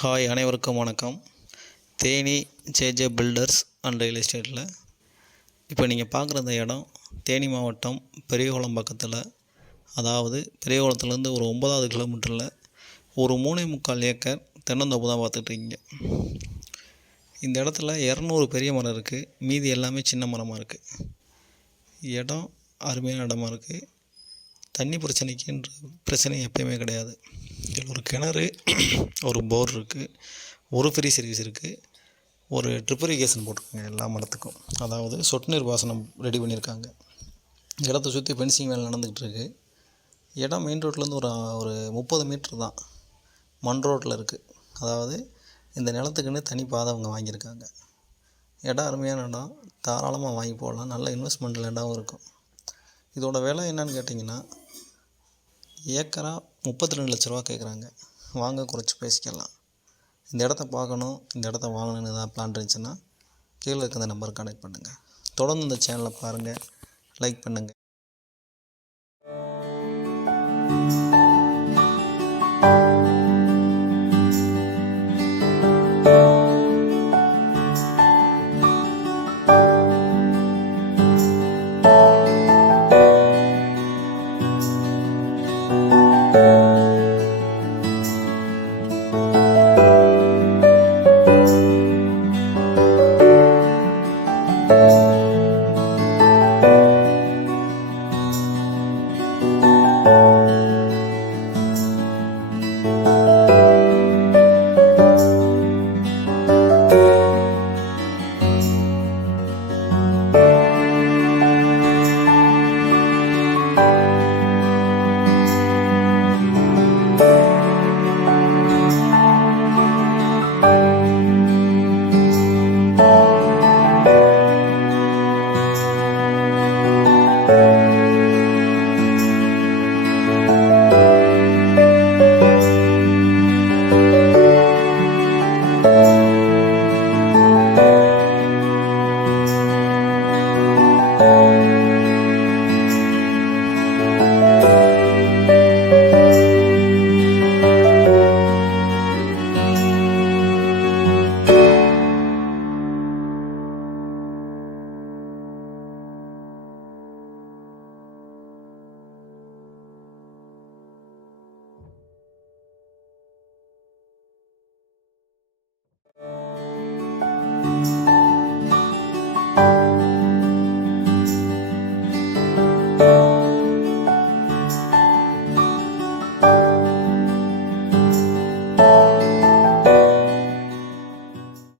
Hi, அனைவருக்கும் வணக்கம். Theni JJ filters and real எஸ்டேட்டில் இப்போ நீங்கள் பார்க்குற இந்த இடம் தேனி மாவட்டம் பெரியகுளம் பக்கத்தில், அதாவது பெரியகுளத்துலேருந்து ஒரு 9வது கிலோமீட்டரில் ஒரு 3.25 ஏக்கர் தென்னந்தோப்பு தான் பார்த்துட்ருக்கீங்க. இந்த இடத்துல 200 பெரிய மரம் இருக்குது, மீதி எல்லாமே சின்ன மரமாக இருக்குது. இடம் அருமையான இடமா இருக்குது. தண்ணி பிரச்சனைக்குன்ற பிரச்சனை எப்பயுமே கிடையாது. இதில் ஒரு கிணறு, ஒரு போர் இருக்குது, ஒரு ஃப்ரீ சர்வீஸ் இருக்குது, ஒரு ட்ரிப் இரிகேஷன் போட்டிருக்காங்க எல்லா மரத்துக்கும். அதாவது சொட்டு நீர் பாசனம் ரெடி பண்ணியிருக்காங்க. இடத்த சுற்றி ஃபென்சிங் வேலை நடந்துக்கிட்டு இருக்குது. இடம் மெயின் ரோட்லேருந்து ஒரு 30 மீட்ரு தான் மண் ரோட்டில் இருக்குது. அதாவது இந்த நிலத்துக்குன்னு தனி பாதை அவங்க வாங்கியிருக்காங்க. இடம் அருமையான இடம், தாராளமாக வாங்கி போடலாம். நல்ல இன்வெஸ்ட்மெண்ட்டில் இடமும் இருக்கும். இதோட விலை என்னன்னு கேட்டிங்கன்னா, ஏக்கரா 32 லட்ச ரூபா கேட்குறாங்க. வாங்க குறைச்சி பேசிக்கலாம். இந்த இடத்த பார்க்கணும், இந்த இடத்த வாங்கணுன்னு ஏதாவது பிளான் இருந்துச்சுன்னா கீழே இருக்க இந்த நம்பருக்கு கனெக்ட் பண்ணுங்கள். தொடர்ந்து இந்த சேனலை பாருங்கள், லைக் பண்ணுங்கள்.